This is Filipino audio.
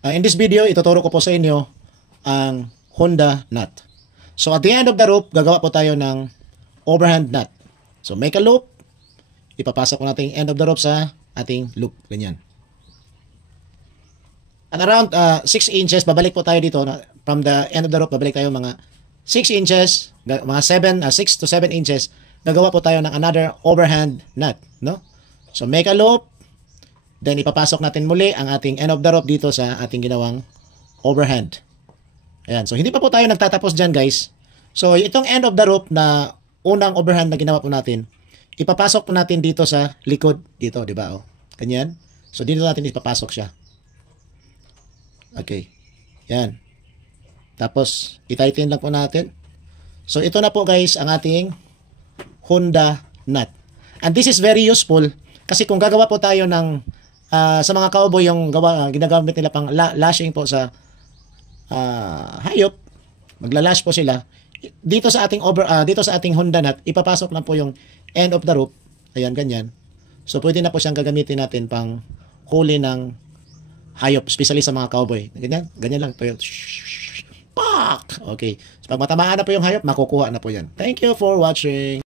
In this video, ituturo ko po sa inyo ang Honda nut. So at the end of the rope, gagawa po tayo ng overhand nut. So make a loop, ipapasok ko natin end of the rope sa ating loop. Ganyan. At around 6 inches, babalik po tayo dito. From the end of the rope, babalik tayo mga 6 inches, mga 6 to 7 inches. Gagawa po tayo ng another overhand nut. No? So make a loop, then ipapasok natin muli ang ating end of the rope dito sa ating ginawang overhand. Ayan. So hindi pa po tayo nagtatapos dyan, guys. So itong end of the rope na unang overhand na ginawa po natin, ipapasok po natin dito sa likod dito, di ba? Oh, ganyan. So dito natin ipapasok siya. Okay. Yan. Tapos itighten lang po natin. So ito na po, guys, ang ating Honda nut. And this is very useful kasi kung gagawa po tayo ng sa mga cowboy yung ginagamit nila pang lashing po sa hayop, maglalash po sila. Dito sa ating dito sa ating Honda nut, ipapasok lang po yung end of the rope. Ayan, ganyan. So pwede na po siyang gagamitin natin pang huli ng hayop, especially sa mga cowboy. Ganyan, ganyan lang po yun. Pak! Okay. So pag matamaan na po yung hayop, makukuha na po yan. Thank you for watching.